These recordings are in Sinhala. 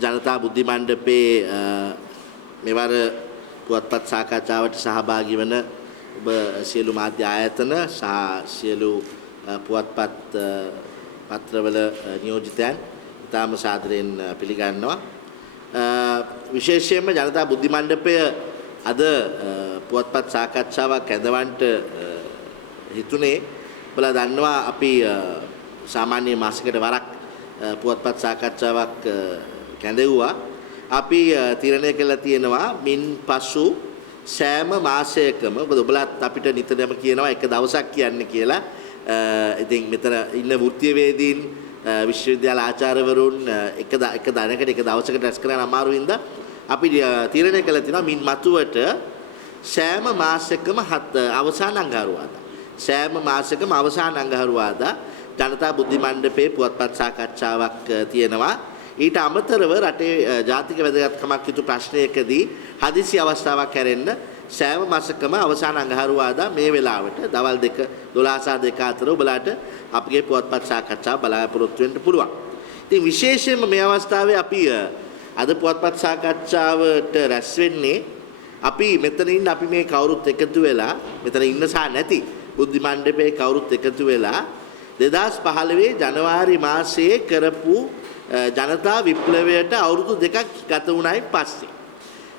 ජනතා බුද්ධි මණ්ඩපයේ මෙවර පුවත්පත් සාකච්ඡාවට සහභාගී වන ඔබ සියලු මාධ්‍ය ආයතන සහ සියලු පුවත්පත් පත්‍රවල නියෝජිතයන් ඉතාම සාදරයෙන් පිළිගන්නවා. විශේෂයෙන්ම ජනතා බුද්ධි මණ්ඩපය අද පුවත්පත් සාකච්ඡාවක් ඇඳවන්නට හිතුනේ. ඔබලා දන්නවා අපි සාමාන්‍ය මාසයකට වරක් පුවත්පත් සාකච්ඡාවක් කැඳෙව්වා. අපි තීරණය කළා තියෙනවා මින් පසු සෑම මාසයකම මොකද ඔබලාත් අපිට නිතරම කියනවා එක දවසක් කියන්නේ කියලා. ඉතින් මෙතන ඉන්න වෘත්තීයවේදීන් විශ්වවිද්‍යාල ආචාර්යවරුන් එක දණකට එක දවසකට රැස් කරන්න අමාරු හින්දා අපි තීරණය කළා තියෙනවා මින් මතුවට සෑම මාසයකම අවසාන අඟහරුවාදා සෑම මාසයකම අවසාන අඟහරුවාදා ජනතා බුද්ධි මණ්ඩපයේ පුවත්පත් සාකච්ඡාවක් තියෙනවා. ඊට අමතරව රටේ ජාතික වැදගත්කමක් යුතු ප්‍රශ්නයකදී හදිසි අවස්ථාවක් හැරෙන්න සෑම මාසකම අවසාන අඟහරුවාදා මේ වෙලාවට දවල් 12 අතර ඔබලාට අපගේ පුවත්පත් සාකච්ඡාව බලාපොරොත්තු වෙන්න පුළුවන්. ඉතින් විශේෂයෙන්ම මේ අවස්ථාවේ අපි අද පුවත්පත් සාකච්ඡාවට රැස් වෙන්නේ අපි මෙතන ඉන්න අපි මේ කවුරුත් එකතු වෙලා මෙතන ඉන්න සහ නැති බුද්ධි මණ්ඩපයේ කවුරුත් එකතු වෙලා 2015 ජනවාරි මාසයේ කරපු ජනතා විප්ලවයට අවුරුදු 2ක් ගත වුණායි පස්සේ.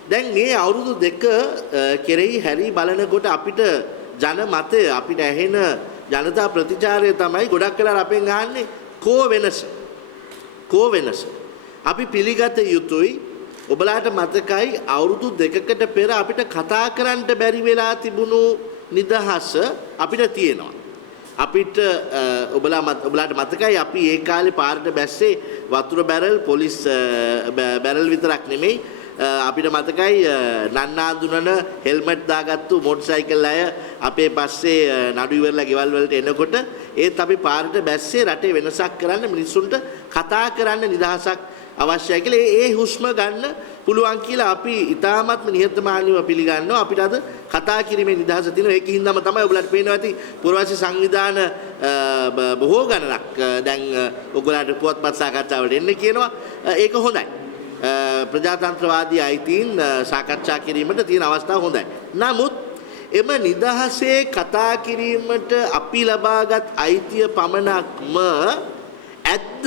දැන් මේ අවුරුදු 2 කෙරෙහි හැරී බලනකොට අපිට ජන මතය අපිට ඇහෙන ජනතා ප්‍රතිචාරය තමයි ගොඩක් වෙලා අපෙන් අහන්නේ කෝ වෙනස. අපි පිළිගත යුතුයි. ඔබලාට මතකයි අවුරුදු 2කට පෙර අපිට කතා කරන්න බැරි වෙලා තිබුණු නිදහස අපිට තියෙනවා. අපිට ඔබලාට මතකයි අපි ඒ කාලේ පාරට බැස්සේ වතුර බැරල් පොලිස් බැරල් විතරක් නෙමෙයි අපිට මතකයි නන්නාඳුනන හෙල්මට් දාගත්තු මොටර් සයිකල් අය අපේ පස්සේ නඩු ඉවරලා ගෙවල් වලට එනකොට ඒත් අපි පාරට බැස්සේ රටේ වෙනසක් කරන්න මිනිස්සුන්ට කතා කරන්න නිදහසක් අවශ්‍යයි කියලා ඒ හුස්ම ගන්න පුළුවන් කියලා අපි ඉතාමත්ම නිහතමානීව පිළිගන්නවා. අපිට අද කතා කිරීමේ නිදහස තියෙනවා. ඒකින්දම තමයි ඔයගලට පේනවා ඇති පුරවැසි සංවිධාන බොහෝ ගණනක් දැන් ඔයගලට පුවත්පත් සාකච්ඡාවට එන්න කියනවා. ඒක හොඳයි. ප්‍රජාතන්ත්‍රවාදී අයිතීන් සාකච්ඡා කිරීමට තියෙන අවස්ථාව හොඳයි. නමුත් එම නිදහසේ කතා කිරීමට අපි ලබාගත් අයිතිය පමණක්ම ඇත්ත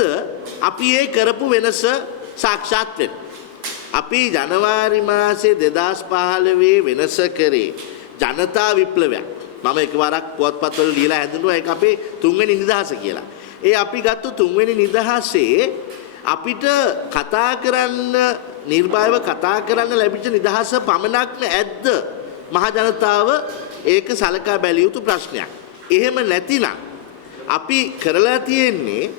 අපි ඒ කරපු වෙනස සාක්ෂාත් වෙන්න. අපි ජනවාරි මාසේ 2015 වෙනස කරේ ජනතා විප්ලවයක්. මම එකවරක් පුවත්පත්වල ලියලා හැදුණා ඒක අපේ තුන්වෙනි නිදහස කියලා. ඒ අපි ගත්ත තුන්වෙනි නිදහසේ අපිට කතා කරන්න නිර්භයව කතා කරන්න ලැබිච්ච නිදහස පමණක්ම ඇද්ද මහ ජනතාව ඒක සලකා බැලිය යුතු ප්‍රශ්නයක්. එහෙම නැතිනම් අපි කරලා තියෙන්නේ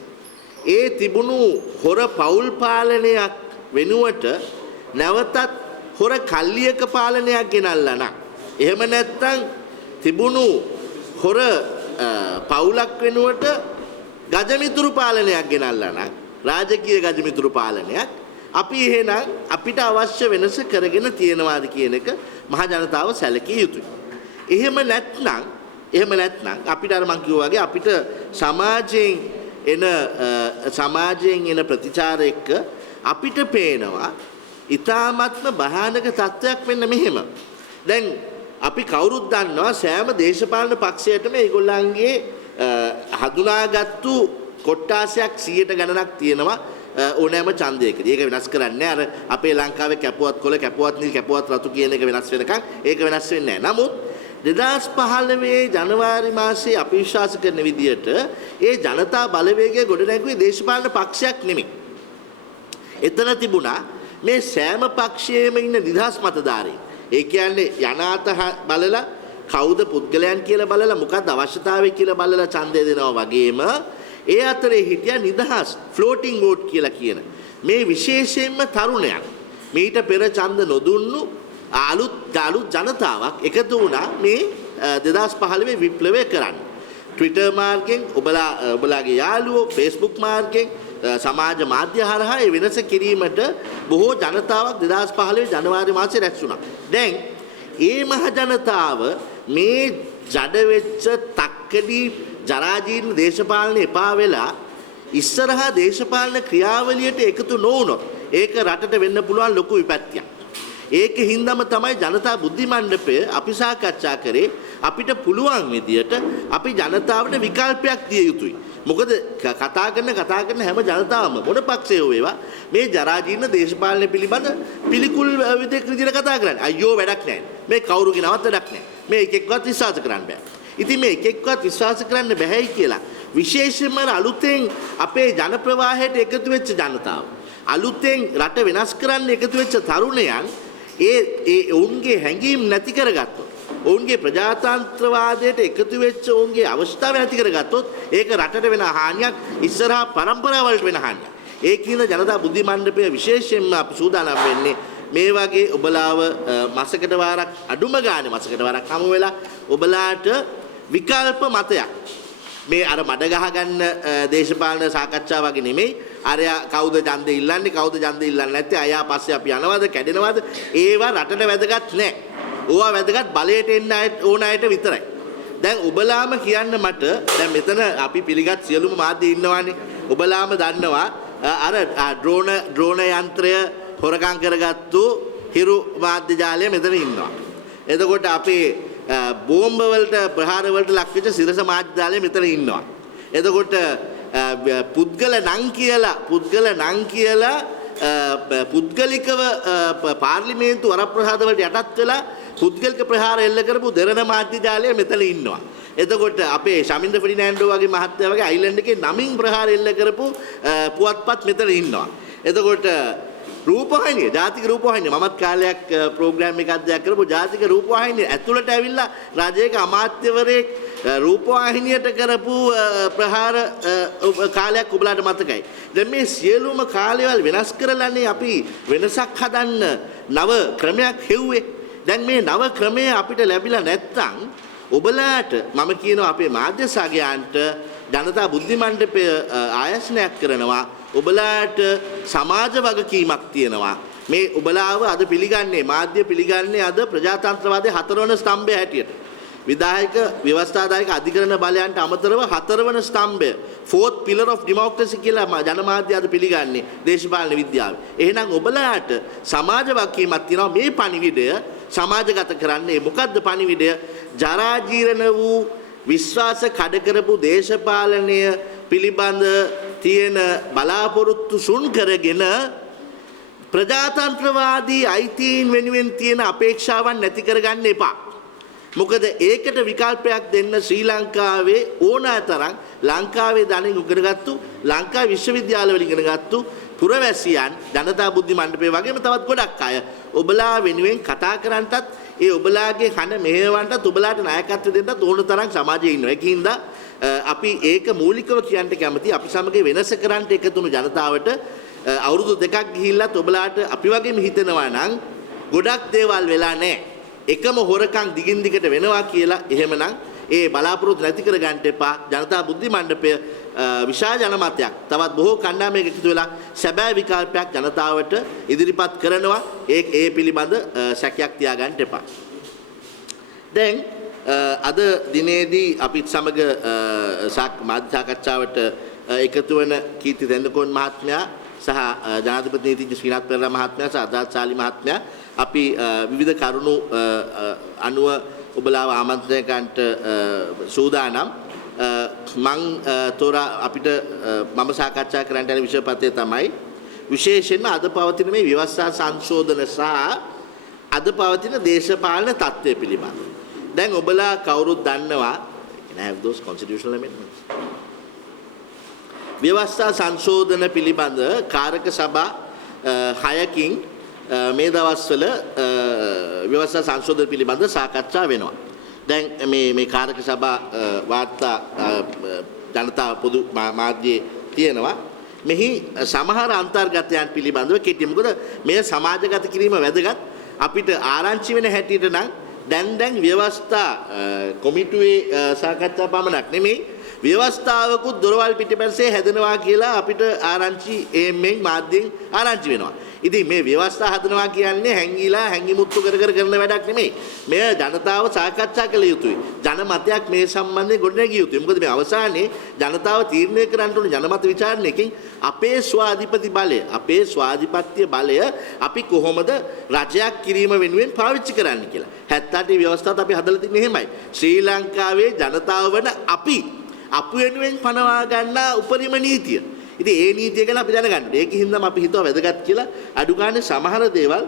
ඒ තිබුණු හොර පෞල් පාලනයක් වෙනුවට නැවතත් හොර කල්ලියක පාලනයක් ගෙනල්ලා නම් එහෙම නැත්නම් තිබුණු හොර පෞලක් වෙනුවට ගජමිතුරු පාලනයක් ගෙනල්ලා නම් රාජකීය ගජමිතුරු පාලනයක් අපි එහෙනම් අපිට අවශ්‍ය වෙනස කරගෙන තියෙනවාද කියන එක මහ ජනතාව සැලකිය යුතුයි. එහෙම නැත්නම් අපිට අර මං කිව්වා වගේ අපිට සමාජයෙන් එන ප්‍රතිචාර එක්ක අපිට පේනවා ඊ타ත්ම භයානක තත්ත්වයක් වෙන්න මෙහෙම. දැන් අපි කවුරුත් දන්නවා සෑම දේශපාලන පක්ෂයකටම ඒගොල්ලන්ගේ හඳුනාගත්තු කොට්ටාසයක් 100ට ගණනක් තියෙනවා ඕනෑම ඡන්දයකදී. ඒක වෙනස් කරන්නේ අර අපේ ලංකාවේ කැපුවත් කොළ කැපුවත් නිල් කැපුවත් රතු කියන එක වෙනස් වෙනකන් ඒක වෙනස් වෙන්නේ නැහැ. නමුත් 2015 ජනවාරි මාසයේ අපි විශ්වාස කරන විදිහට ඒ ජනතා බලවේගය ගොඩනැගුවේ දේශපාලන පක්ෂයක් නෙමෙයි. එතන තිබුණා මේ සෑම පක්ෂයේම ඉන්න නිදහස් මතධාරීන්. ඒ කියන්නේ යනාත බලලා කවුද පුද්ගලයන් කියලා බලලා මොකක්ද අවශ්‍යතාවය කියලා බලලා ඡන්දය දෙනවා වගේම ඒ අතරේ හිටියා නිදහස් ෆ්ලෝටිං වෝට් කියලා කියන මේ විශේෂයෙන්ම තරුණයන් මීට පෙර ඡන්ද නොදුන්නු අලුත් ජනතාවක් එකතු වුණා මේ 2015 විප්ලවය කරන්න. ට්විටර් මාර්ගයෙන් ඔබලාගේ යාළුවෝ Facebook මාර්ගයෙන් සමාජ මාධ්‍ය හරහා ඒ වෙනස කිරීමට බොහෝ ජනතාවක් 2015 ජනවාරි මාසයේ රැස් වුණා. දැන් ඒ මහ ජනතාව මේ ජඩ වෙච්ච තක්කඩි ජරාජීර්ණ දේශපාලනේ එපා වෙලා ඉස්සරහා දේශපාලන ක්‍රියාවලියට එකතු නොවුනොත් ඒක රටට වෙන්න පුළුවන් ලොකු විපත්තියක්. ඒකේ හින්දාම තමයි ජනතා බුද්ධි මණ්ඩපය අපි සාකච්ඡා කරේ අපිට පුළුවන් විදියට අපි ජනතාවට විකල්පයක් දිය යුතුයි. මොකද කතා කරන හැම ජනතාවම මොන පක්ෂයේ වේවා මේ ජරා ජීර්ණ දේශපාලනය පිළිබඳ පිළිකුල් විදියට කතා කරන්නේ. අයියෝ වැඩක් නැහැ. මේ කවුරු කියනවත් වැඩක් නැහැ. මේ එකෙක්වත් විශ්වාස කරන්න බෑ. ඉතින් මේ එකෙක්වත් විශ්වාස කරන්න බෑයි කියලා විශේෂයෙන්ම අලුතෙන් අපේ ජන ප්‍රවාහයට එකතු වෙච්ච ජනතාව අලුතෙන් රට වෙනස් කරන්න එකතු වෙච්ච තරුණයන් ඒ ඔවුන්ගේ හැඟීම් නැති කරගත්තොත් ඔවුන්ගේ ප්‍රජාතන්ත්‍රවාදයට එකතු වෙච්ච ඔවුන්ගේ අවස්ථාව නැති කරගත්තොත් ඒක රටට වෙන හානියක් ඉස්සරහා පරම්පරාවලට වෙන හානියක්. ඒකින්ද ජනතා බුද්ධි මණ්ඩපය විශේෂයෙන්ම අපි සූදානම් වෙන්නේ මේ වගේ ඔබලාව මාසකට වාරක් අඩුම ගානේ මාසකට වාරක් හමු වෙලා ඔබලාට විකල්ප මතයක් මේ අර මඩ ගහ ගන්න දේශපාලන සාකච්ඡා වගේ නෙමෙයි. අරයා කවුද ඡන්දෙ ඉල්ලන්නේ කවුද ඡන්දෙ ඉල්ලන්නේ නැත්තේ අයා පස්සේ අපි යනවද කැඩෙනවද ඒවා රටට වැදගත් නැහැ. ඕවා වැදගත් බලයට එන්න ඕන අයට විතරයි. දැන් ඔබලාම කියන්න මට දැන් මෙතන අපි පිළිගත් සියලුම මාධ්‍ය ඉන්නවානේ. ඔබලාම දන්නවා අර ඩ්‍රෝන යන්ත්‍රය හොරකම් කරගත්තු හිරු මාධ්‍ය ජාලය මෙතන ඉන්නවා. එතකොට අපේ බෝම්බ වලට ප්‍රහාර වලට ලක් වෙච්ච සිරස මාධ්‍ය ජාලය මෙතන ඉන්නවා. එතකොට පුද්ගල නම් කියලා පුද්ගලිකව පාර්ලිමේන්තු වරප්‍රසාද වලට යටත් වෙලා පුද්ගලික ප්‍රහාර එල්ල කරපු දෙරණ මාධ්‍ය ජාලය මෙතන ඉන්නවා. එතකොට අපේ ශමින්ද ෆර්ඩිනෑන්ඩෝ වගේ මහත්තයා වගේ අයිලන්ඩ් එකේ නමින් ප්‍රහාර එල්ල කරපු පුවත්පත් මෙතන ඉන්නවා. එතකොට රූපවාහිනිය ජාතික රූපවාහිනිය මමත් කාලයක් ප්‍රෝග්‍රෑම් එකක් අධ්‍යයනය කරපු ජාතික රූපවාහිනිය ඇතුළට ඇවිල්ලා රජයක අමාත්‍යවරයෙක් රූපවාහිනියට කරපු ප්‍රහාර කාලයක් ඔබලාට මතකයි. දැන් මේ සියලුම කාලයවල් වෙනස් කරලානේ අපි වෙනසක් හදන්න නව ක්‍රමයක් හෙව්වේ. දැන් මේ නව ක්‍රමය අපිට ලැබිලා නැත්නම් ඔබලාට මම කියනවා අපේ මාධ්‍ය සාගයන්ට ජනතා බුද්ධි මණ්ඩපය ආයෝජනයක් කරනවා ඔබලාට සමාජ වගකීමක් තියෙනවා. මේ ඔබලාව අද පිළිගන්නේ මාධ්‍ය පිළිගන්නේ අද ප්‍රජාතන්ත්‍රවාදයේ හතරවන ස්තම්භය හැටියට. විධායක ව්‍යවස්ථාදායක අධිකරණ බලයන්ට අමතරව හතරවන ස්තම්භය fourth pillar of democracy කියලා ජනමාධ්‍ය අද පිළිගන්නේ දේශපාලන විද්‍යාවේ. එහෙනම් ඔබලාට සමාජ වගකීමක් තියෙනවා මේ පණිවිඩය සමාජගත කරන්නේ. මොකද්ද පණිවිඩය? ජරා ජීර්ණ වූ විශ්වාස කඩ කරපු දේශපාලනය පිළිබඳ තියෙන බලාපොරොත්තු සුන් කරගෙන ප්‍රජාතන්ත්‍රවාදී අයිතීන් වෙනුවෙන් තියෙන අපේක්ෂාවන් නැති කරගන්න එපා. මොකද ඒකට විකල්පයක් දෙන්න ශ්‍රී ලංකාවේ ඕනෑතරම් ලංකාවේ දැනින් උගරගත්තු ලංකා විශ්වවිද්‍යාලවල ඉගෙනගත්තු පුරවැසියන් ජනතා බුද්ධි මණ්ඩපය වගේම තවත් ගොඩක් අය ඔබලා වෙනුවෙන් කතා කරන්නටත් ඒ ඔබලාගේ කන මෙහෙවන්නටත් ඔබලාට නායකත්වය දෙන්නත් ඕන තරම් සමාජයේ ඉන්නවා. ඒකින්ද අපි ඒක මූලිකව කියන්න කැමති අපි සමග වෙනස කරන්න එකතුණු ජනතාවට අවුරුදු දෙකක් ගිහිල්ලත් ඔබලාට අපි වගේම හිතෙනවා නම් ගොඩක් දේවල් වෙලා නැහැ. එකම හොරකම් දිගින් දිගට වෙනවා කියලා එහෙමනම් ඒ බලාපොරොත්තු නැති කර ගන්න එපා. ජනතා බුද්ධි මණ්ඩපය විශාල ජනමතයක් තවත් බොහෝ කණ්ඩායමක එකතු වෙලා සැබෑ විකල්පයක් ජනතාවට ඉදිරිපත් කරනවා. ඒ පිළිබඳ සැකයක් තියාගන්න එපා. දැන් අද දිනේදී අපිත් සමග මාධ්‍ය සාකච්ඡාවට එකතු වන කීර්ති තෙන්නකෝන් මහත්මයා සහ ජනාධිපති නීතිඥ ශ්‍රීනාත් පෙරේරා මහත්මයා සහ අදාත් සාලි මහත්මයා අපි විවිධ කරුණු අනුව ඔබලාව ආමන්ත්‍රණය කරන්නට සූදානම්. මං තෝරා අපිට මම සාකච්ඡා කරන්න යන විෂයපත්‍රය තමයි විශේෂයෙන්ම අද පවතින මේ ව්‍යවස්ථා සංශෝධන සහ අද පවතින දේශපාලන තත්ත්වය පිළිබඳ. දැන් ඔබලා කවුරුත් දන්නවා can I have those constitutional amendments? ව්‍යවස්ථා සංශෝධන පිළිබඳ කාරක සභා 6කින් මේ දවස්වල ව්‍යවස්ථා සංශෝධන පිළිබඳ සාකච්ඡා වෙනවා. දැන් මේ කාරක සභා වාර්තා ජනතා පොදු මාධ්‍යයේ තියෙනවා. මෙහි සමහර අන්තර්ගතයන් පිළිබඳව කෙටි මොකද මේ සමාජගත කිරීම වැදගත්. අපිට ආරංචි වෙන හැටියට නම් දැන් ව්‍යවස්ථා කොමිටුවේ සාකච්ඡා පමණක් නෙමෙයි ව්‍යවස්ථාවකුත් දොරවල් පිටිපස්සේ හැදෙනවා කියලා අපිට ආරංචි එම්ෙන් මාධ්‍යෙන් ආරංචි වෙනවා. ඉතින් මේ ව්‍යවස්ථා හදනවා කියන්නේ හැංගිලා හැංගිමුත්තු කර කරන වැඩක් නෙමෙයි. මෙය ජනතාව සාකච්ඡා කළ යුතුයි. ජනමතයක් මේ සම්බන්ධයෙන් ගොඩනැගිය යුතුයි. මොකද මේ අවසානයේ ජනතාව තීරණය කරන්න ඕනේ ජනමත විචාරණයකින් අපේ ස්වාධිපති බලය, අපේ ස්වාධිපත්‍ය බලය අපි කොහොමද රජයක් කිරීම වෙනුවෙන් පාවිච්චි කරන්න කියලා. 78 ව්‍යවස්ථාවත් අපි හදලා තින්නේ එහෙමයි. ශ්‍රී ලංකාවේ ජනතාව වන අපි වෙනුවෙන් පනවා ගන්නා උපරිම නීතිය. ඉතින් ඒ නීතිය ගැන අපි දැනගන්න. ඒකින්ද අපි හිතුවා වැදගත් කියලා අඩු ගානේ සමහර දේවල්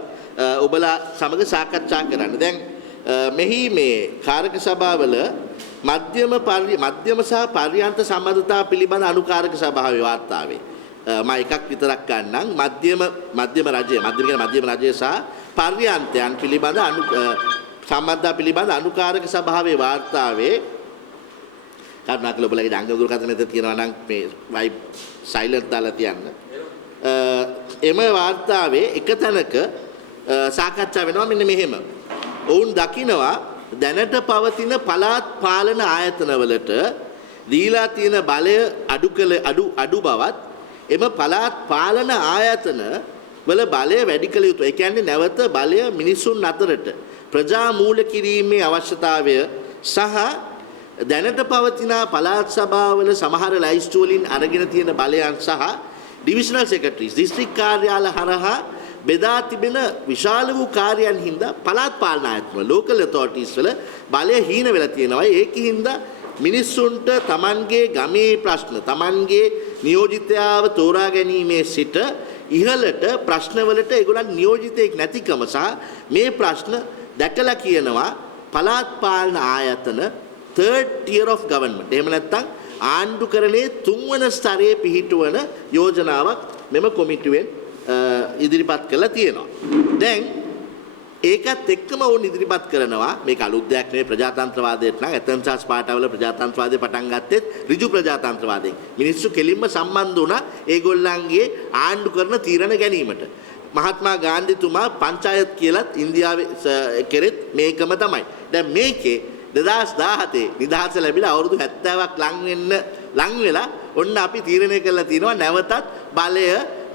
ඔබලා සමග සාකච්ඡා කරන්න. දැන් මෙහි මේ කාරක සභාවල මධ්‍යම සහ පර්යාන්ත සම්බන්ධතා පිළිබඳ අනුකාරක සභාවේ වාර්තාවේ මම එකක් විතරක් ගන්නම්. මධ්‍යම රජය සහ පර්යාන්තයන් පිළිබඳ සම්බන්ධතා පිළිබඳ අනුකාරක සභාවේ වාර්තාවේ කරුණාකර ඔබලගේ ජංගම දුරකථන මෙතන තියෙනවා නම් මේ වයිබ් සයිලන්ට් දාලා තියන්න. එම වාර්තාවේ එක තැනක සාකච්ඡා වෙනවා මෙන්න මෙහෙම. ඔවුන් දකිනවා දැනට පවතින පළාත් පාලන ආයතනවලට දීලා තියෙන බලය අඩු බවත් එම පළාත් පාලන ආයතන වල බලය වැඩි කළ යුතුයි. ඒ කියන්නේ නැවත බලය මිනිසුන් අතරට ප්‍රජා මූල කිරීමේ අවශ්‍යතාවය සහ දැනට පවතින පළාත් සභාවල සමහර ලයිස්තු වලින් අරගෙන තියෙන බලයන් සහ ඩිවිෂනල් සෙක්‍රටරිස් දිස්ත්‍රික් කාර්යාල හරහා බෙදා තිබෙන විශාල වූ කාර්යයන් හින්දා පළාත් පාලන ආයතන ලෝකල් ඔතොරිටිස් වල බලය හීන වෙලා තියෙනවා. ඒකින්ද මිනිස්සුන්ට Tamanගේ ගමේ ප්‍රශ්න Tamanගේ නියෝජිතයාව තෝරා ගැනීමේ සිට ඉහළට ප්‍රශ්නවලට ඒගොල්ලන් නියෝජිතයෙක් නැතිකම සහ මේ ප්‍රශ්න දැකලා කියනවා පළාත් පාලන ආයතන third tier of government. එහෙම නැත්නම් ආණ්ඩුකරණයේ තුන්වන ස්තරයේ පිහිටවන යෝජනාවක් මෙම කොමිටුවෙන් ඉදිරිපත් කළා තියෙනවා. දැන් ඒකත් එක්කම වුන් ඉදිරිපත් කරනවා මේක අලුත් දෙයක් නෙවෙයි ප්‍රජාතන්ත්‍රවාදයට නම් ඇතන්ස් පාටවල ප්‍රජාතන්ත්‍රවාදය පටන් ගත්තෙත් ඍජු ප්‍රජාතන්ත්‍රවාදයෙන්. මිනිස්සු කෙලින්ම සම්බන්ධ වුණා ඒගොල්ලන්ගේ ආණ්ඩු කරන තීරණ ගැනීමට. මහත්මා ගාන්ධිතුමා පංචායත් කියලත් ඉන්දියාවේ කෙරෙත් මේකම තමයි. දැන් මේකේ 2017 නිදහස ලැබිලා අවුරුදු 70ක් ලං වෙලා ඔන්න අපි තීරණය කළා තියෙනවා නැවතත් බලය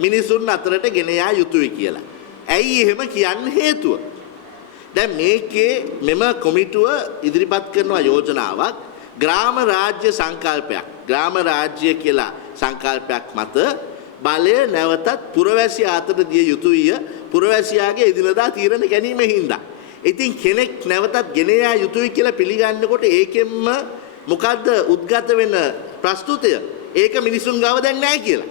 මිනිසුන් අතරට ගෙන යා යුතුයි කියලා. ඇයි එහෙම කියන්න හේතුව? දැන් මේකේ මෙම කොමිටුව ඉදිරිපත් කරන යෝජනාවක් ග්‍රාම රාජ්‍ය සංකල්පයක්. ග්‍රාම රාජ්‍ය කියලා සංකල්පයක් මත බලය නැවතත් පුරවැසියා අතට දිය යුතුය පුරවැසියාගේ එදිනදා තීරණ ගැනීම හින්දා. ඉතින් කෙනෙක් නැවතත් ගෙන යා යුතුයි කියලා පිළිගන්නකොට ඒකෙන්ම මොකද්ද උද්ගත වෙන ප්‍රස්තුතය? ඒක මිනිසුන් ගාව දැන් නැහැ කියලා.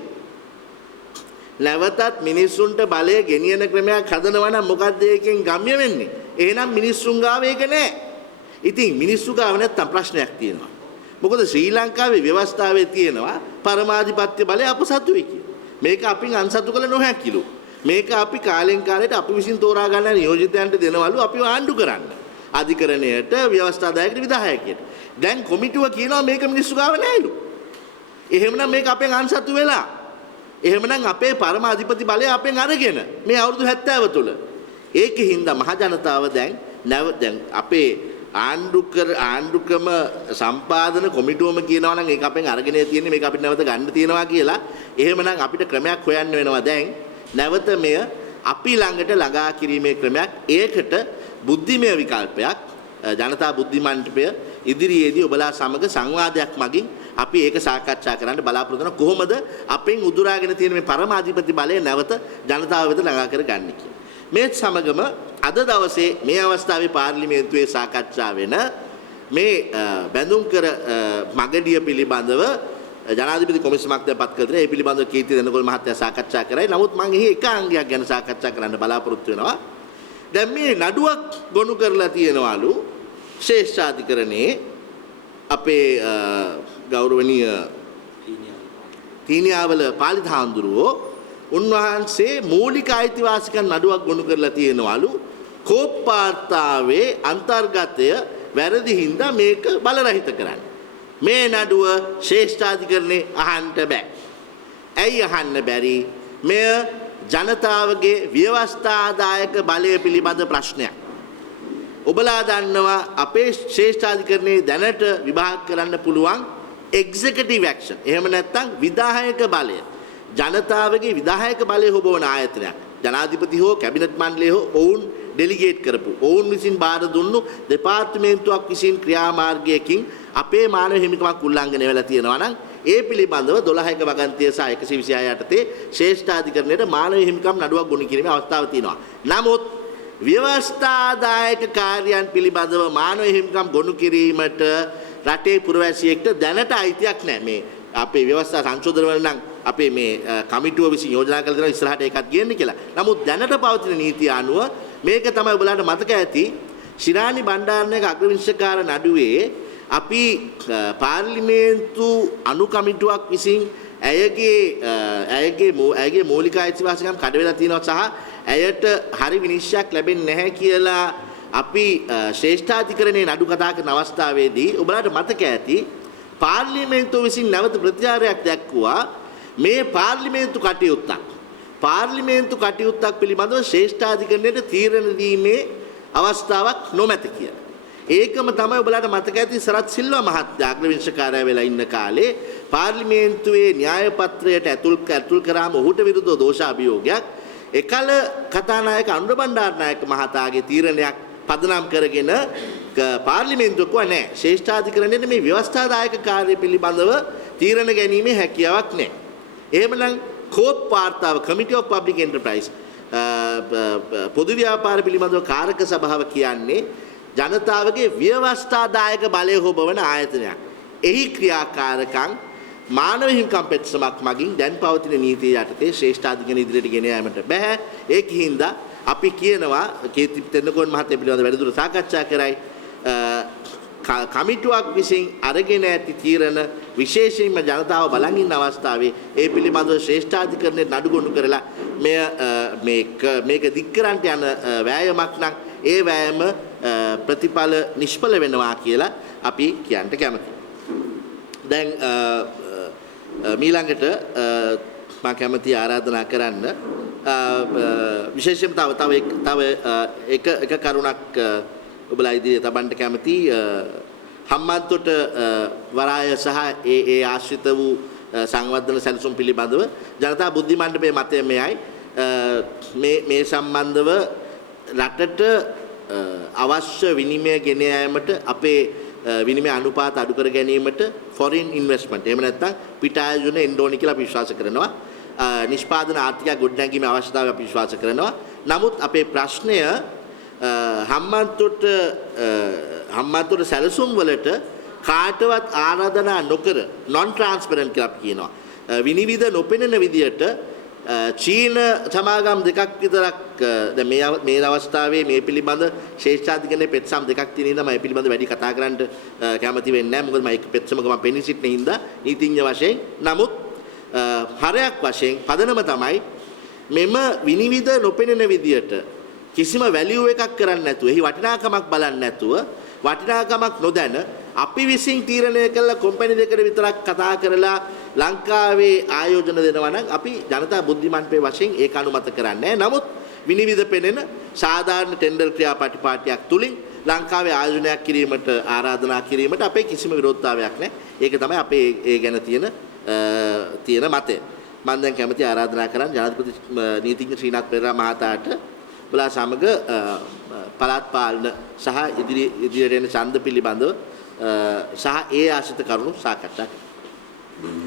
නැවතත් මිනිසුන්ට බලය ගෙනියන ක්‍රමයක් හදනවා නම් මොකද්ද ඒකෙන් ගම්‍ය වෙන්නේ? එහෙනම් මිනිසුන් ගාව ඒක නැහැ. ඉතින් මිනිස්සු ගාව නැත්තම් ප්‍රශ්නයක් තියෙනවා. මොකද ශ්‍රී ලංකාවේ ව්‍යවස්ථාවේ තියෙනවා පරමාධිපත්‍ය බලය අපසතුයි කියලා. මේක අපින් අන්සතු කළ නොහැකිලු. මේක අපි කාලෙන් කාලයට අපි විසින් තෝරා ගන්න නියෝජිතයන්ට දෙනවලු අපි ආණ්ඩු කරන්න. අධිකරණයට ව්‍යවස්ථාදායකට විධායකයට. දැන් කොමිටුව කියනවා මේක මිනිස්සු ගාව නැහැලු. එහෙමනම් මේක අපෙන් අන්සතු වෙලා. එහෙමනම් අපේ පරම අධිපති බලය අපෙන් අරගෙන මේ අවුරුදු 70 තුල ඒකින්ද මහ ජනතාව දැන් අපේ ආණ්ඩුක්‍රම සම්පාදන කොමිටුවම කියනවා නම් ඒක අපෙන් අරගෙන තියෙන්නේ මේක අපිට නැවත ගන්න තියෙනවා කියලා. එහෙමනම් අපිට ක්‍රමයක් හොයන්න වෙනවා දැන්. නැවත මෙය අපි ළඟට ළඟා කිරීමේ ක්‍රමයක්. ඒකට බුද්ධිමය විකල්පයක් ජනතා බුද්ධි මණ්ඩපය ඉදිරියේදී ඔබලා සමග සංවාදයක් මගින් අපි ඒක සාකච්ඡා කරන්න බලාපොරොත්තු වෙන කොහොමද අපෙන් උදුරාගෙන තියෙන මේ පරමාධිපති බලය නැවත ජනතාව වෙත ළඟා කරගන්නේ කියලා. මේ සමගම අද දවසේ මේ අවස්ථාවේ පාර්ලිමේන්තුවේ සාකච්ඡා වෙන මේ බැඳුම් කර මගඩිය පිළිබඳව ජනාධිපති කොමිසමක් දැන්පත් කළ තියෙනවා. ඒ පිළිබඳව කීර්ති දෙනකොල් මහත්තයා සාකච්ඡා කරයි. නමුත් මම එහි එක අංගයක් ගැන සාකච්ඡා කරන්න බලාපොරොත්තු වෙනවා. දැන් මේ නඩුවක් ගොනු කරලා තියෙනවලු ශ්‍රේෂ්ඨාධිකරණයේ අපේ ගෞරවනීය තීනියාවල පාලිත හාමුදුරුවෝ උන්වහන්සේ මූලික අයිතිවාසිකම් නඩුවක් ගොනු කරලා තියෙනවලු කෝප්පාර්තාවේ අන්තර්ගතය වැරදි හින්දා මේක බලරහිත කරන්න. මේ නඩුව ශ්‍රේෂ්ඨාධිකරණේ අහන්න බෑ. ඇයි අහන්න බැරි? මෙය ජනතාවගේ ව්‍යවස්ථාදායක බලය පිළිබඳ ප්‍රශ්නයක්. ඔබලා දන්නවා අපේ ශ්‍රේෂ්ඨාධිකරණේ දැනට විභාග කරන්න පුළුවන් එක්සිකියුටිව් ඇක්ෂන්. එහෙම නැත්නම් විධායක බලය. ජනතාවගේ විධායක බලය හොබවන ආයතනයක්. ජනාධිපති හෝ කැබිනට් මණ්ඩලය හෝ ඔවුන් ඩෙලිගේට් කරපු ඔවුන් විසින් බාර දුන්නු දෙපාර්තමේන්තුවක් විසින් ක්‍රියාමාර්ගයකින් අපේ මානව හිමිකමක් උල්ලංඝනය වෙලා තියෙනවා නම් ඒ පිළිබඳව 12ක වගන්තිය සහ 126 යටතේ ශ්‍රේෂ්ඨාධිකරණයට මානව හිමිකම් නඩුවක් ගොනු කිරීමේ අවස්ථාවක් තියෙනවා. නමුත් ව්‍යවස්ථාදායක කාර්යයන් පිළිබඳව මානව හිමිකම් ගොනු කිරීමට රටේ පුරවැසියෙක්ට දැනට අයිතියක් නැහැ. මේ අපේ ව්‍යවස්ථා සංශෝධන වල නම් අපේ මේ කමිටුව විසින් යෝජනා කළ දෙනවා ඉස්සරහට ඒකත් ගේන්න කියලා. නමුත් දැනට පවතින නීතිය අනුව මේක තමයි ඔයගලන්ට මතක ඇති ශිරානි බණ්ඩාරනායක අග්‍රවිංශකාර නඩුවේ අපි පාර්ලිමේන්තු අනු කමිටුවක් විසින් ඇයගේ මූලික අයිතිවාසිකම් කඩ වෙලා තියෙනවා සහ ඇයට හරි විනිශ්චයක් ලැබෙන්නේ නැහැ කියලා අපි ශ්‍රේෂ්ඨාධිකරණයේ නඩු කතා කරන අවස්ථාවේදී ඔබලාට මතක ඇති පාර්ලිමේන්තුව විසින් නැවත ප්‍රතිචාරයක් දැක්වුවා මේ පාර්ලිමේන්තු කටයුත්තක් පිළිබඳව ශ්‍රේෂ්ඨාධිකරණයට තීරණ දීමේ අවස්ථාවක් නොමැත කියලා. ඒකම තමයි ඔබලාට මතක ඇති සරත් සිල්වා මහත්තයා අග්‍රවිංශකාරයා වෙලා ඉන්න කාලේ පාර්ලිමේන්තුවේ න්‍යාය පත්‍රයට ඇතුල් කරාම ඔහුට විරුද්ධව දෝෂාභියෝගයක් එකල කතානායක අනුර බණ්ඩාරනායක මහතාගේ තීරණයක් පදනම් කරගෙන පාර්ලිමේන්තුව කිව්වා නෑ ශ්‍රේෂ්ඨාධිකරණයේ මේ ව්‍යවස්ථාදායක කාර්ය පිළිබඳව තීරණ ගැනීමේ හැකියාවක් නෑ. එහෙමනම් කෝප් වාර්තාව කමිටි ඔෆ් පබ්ලික් එන්ටර්ප්‍රයිස් පොදු ව්‍යාපාර පිළිබඳව කාරක සභාව කියන්නේ ජනතාවගේ ව්‍යවස්ථාදායක බලය හොබවන ආයතනයක්. එහි ක්‍රියාකාරකම් මානව හිමිකම් පෙත්සමක් මගින් දැන් පවතින නීතිය යටතේ ශ්‍රේෂ්ඨාධිකරණ ඉදිරියට ගෙන යාමට බෑ. ඒකින්ද අපි කියනවා කීර්ති තෙන්නකෝන් මහත්තයා පිළිබඳව වැඩිදුර සාකච්ඡා කරයි කමිටුවක් විසින් අරගෙන ඇති තීරණ විශේෂයෙන්ම ජනතාව බලන් ඉන්න අවස්ථාවේ ඒ පිළිබඳව ශ්‍රේෂ්ඨාධිකරණයට නඩු ගොනු කරලා මේක දික් කරන්නට යන වෑයමක් නම් ඒ වෑයම ප්‍රතිඵල නිෂ්ඵල වෙනවා කියලා අපි කියන්න කැමතියි. දැන් මීළඟට මම කැමති ආරාධනා කරන්න විශේෂයෙන්ම තව එක කරුණක් ඔබලා ඉදිරියේ තබන්න කැමති හම්බන්තොට වරාය සහ ඒ ආශ්‍රිත වූ සංවර්ධන සැලසුම් පිළිබඳව ජනතා බුද්ධි මණ්ඩපයේ මතය මෙයයි මේ සම්බන්ධව රටට අවශ්‍ය විනිමය ගෙන යාමට අපේ විනිමය අනුපාත අඩු කර ගැනීමට ෆොරින් ඉන්වෙස්ට්මන්ට් එහෙම නැත්නම් පිට ආයෝජන එන්න ඕනි කියලා අපි විශ්වාස කරනවා. නිෂ්පාදන ආර්ථිකය ගොඩනැගීමේ අවශ්‍යතාවය අපි විශ්වාස කරනවා. නමුත් අපේ ප්‍රශ්නය හම්බන්තොට සැලසුම් වලට කාටවත් ආරාධනා නොකර non transparent කියලා අපි කියනවා. විනිවිද නොපෙනෙන විදියට චීන සමාගම් දෙකක් විතරක් දැන් මේ අවස්ථාවේ මේ පිළිබඳ ශ්‍රේෂ්ඨාධිකරණයේ පෙත්සම් දෙකක් තියෙන ඉඳන් මම මේ පිළිබඳ වැඩි කතා කරන්න කැමති වෙන්නේ නැහැ. මොකද මම ඒක පෙත්සමක මම පෙනී සිටින හින්දා නීතිඥ වශයෙන්. නමුත් හරයක් වශයෙන් පදනම තමයි මෙම විනිවිද නොපෙනෙන විදියට කිසිම වැලියු එකක් කරන්නේ නැතුව, එහි වටිනාකමක් බලන්නේ නැතුව, වටිනාකමක් නොදැන අපි විසින් තීරණය කළ කොම්පැනි දෙකට විතරක් කතා කරලා ලංකාවේ ආයෝජන දෙනවා නම් අපි ජනතා බුද්ධි මණ්ඩපයේ වශයෙන් ඒක අනුමත කරන්නේ නැහැ. නමුත් විනිවිද පෙනෙන සාධාරණ ටෙන්ඩර් ක්‍රියාපටිපාටියක් තුලින් ලංකාවේ ආයෝජනයක් කිරීමට ආරාධනා කිරීමට අපේ කිසිම විරෝධතාවයක් නැහැ. ඒක තමයි අපේ ඒ ගැන තියෙන මතය. මම දැන් කැමති ආරාධනා කරන් ජනාධිපති නීතිඥ ශ්‍රීනාත් පෙරේරා මහතාට බලා සමග පළාත් පාලන සහ ඉදිරියට එන ඡන්ද පිළිබඳව සහ ඒ ආශ්‍රිත කරුණු සාකච්ඡා කරනවා.